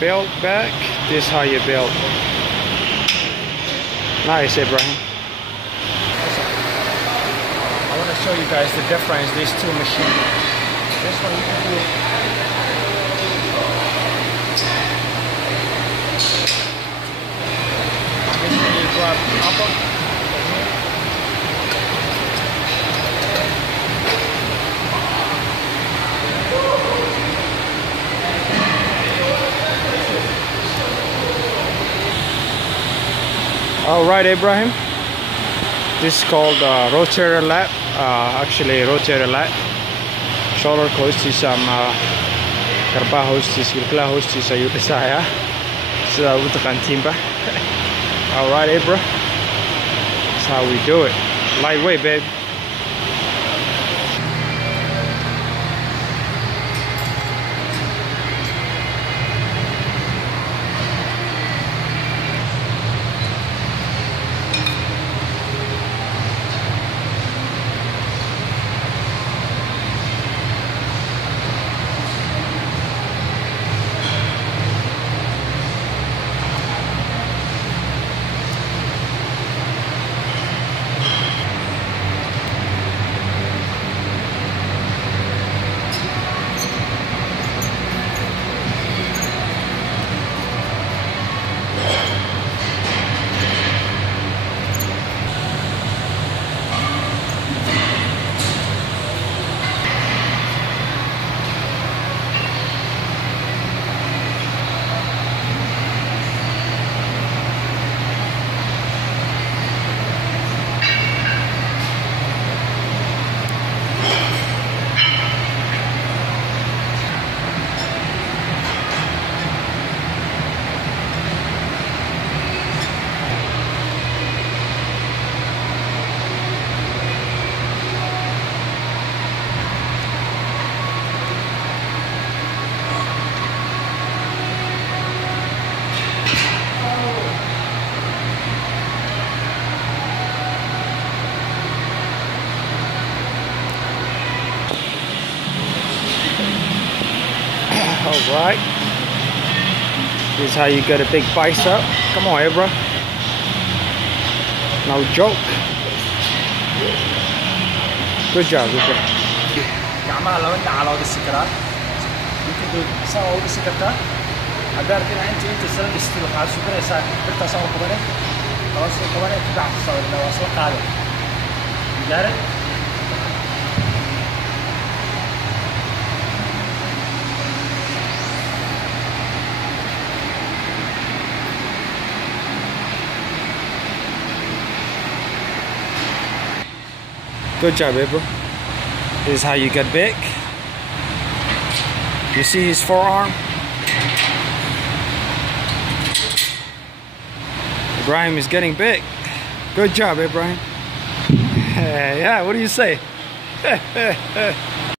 belt back. This is how you build. Nice, Ibrahim. I want to show you guys the difference, these two machines. This one you can do. This one you grab upper. Alright, Ibrahim, this is called rotator lat, actually rotator lat, shoulder hoostiisa ama garbaha hoostiisa, kilkalaha hoostiisa ayuu dhisayaa sidaa ugu taqaantiinba. Alright, Ibra, that's how we do it. Lightweight, babe. Alright, this is how you get a big bicep. Come on, Ibra. No joke. Good job, good job. gacmaha laba dhinac loo dhisi karaa inta saa oo dhisi kartaa hadda inta sala dhisto waxa soo garaysaa birta saa oo qabanay taas oo qabanay gacmaha soo waa soo qaaday gaar Good job, Ibra. This is how you get big. You see his forearm? Ibrahim is getting big. Good job, Ibrahim. Yeah, what do you say?